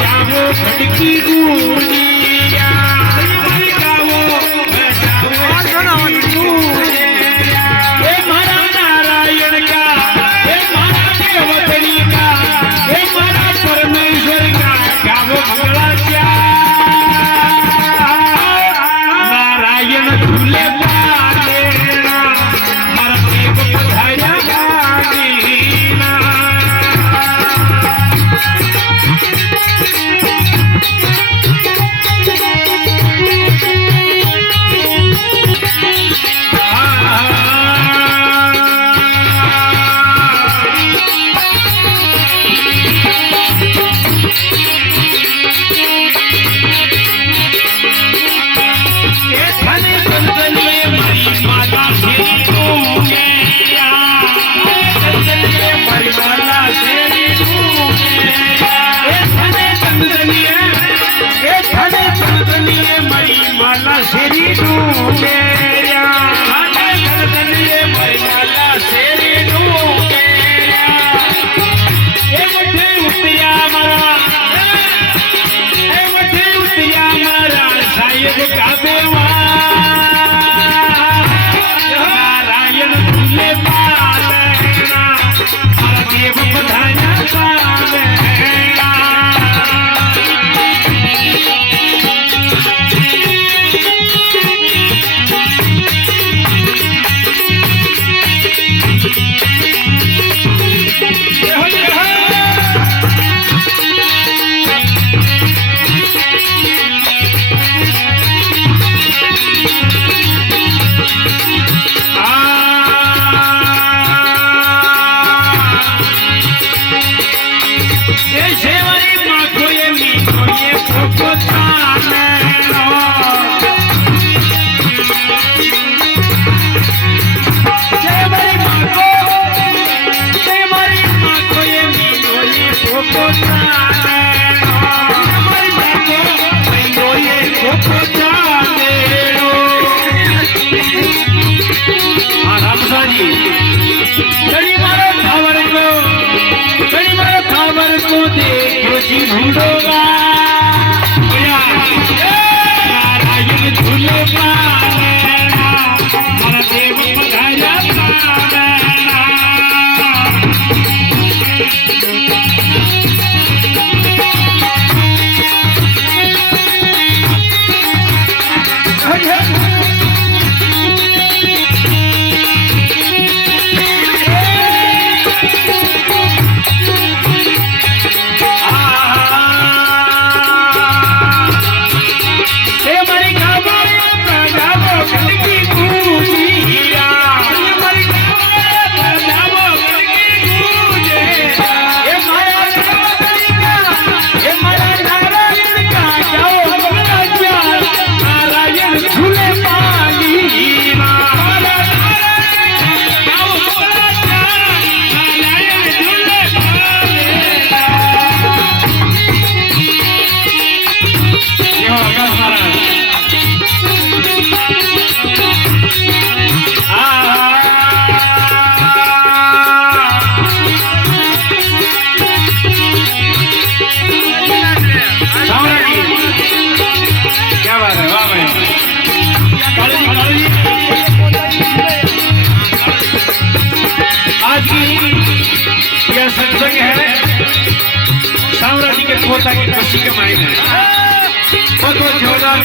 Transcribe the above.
बजाओ खड़की गूंजिया गाओ बजाओ गूंजिया हे मारा नारायण का हे मारा देवतरी का हे मारा परमेश्वर का गाओ मंगला क्या नारायण झूले पालेना मारा देव पधाया गानीना शेरी डूबेया धरतनिए मरमाला शेरी डूबेया ए मठे उतरिया मरा ए मठे उतरिया मरा साहिब का बेवा नारायण झूले पालेना मारा देव पधाया पालेना ढूंढोगा नारायण झूले पालेना मारा देव पधाया पालेना यह सत्संग है सांवरा जी के पोता की खुशी के मायने बहुत जोरदार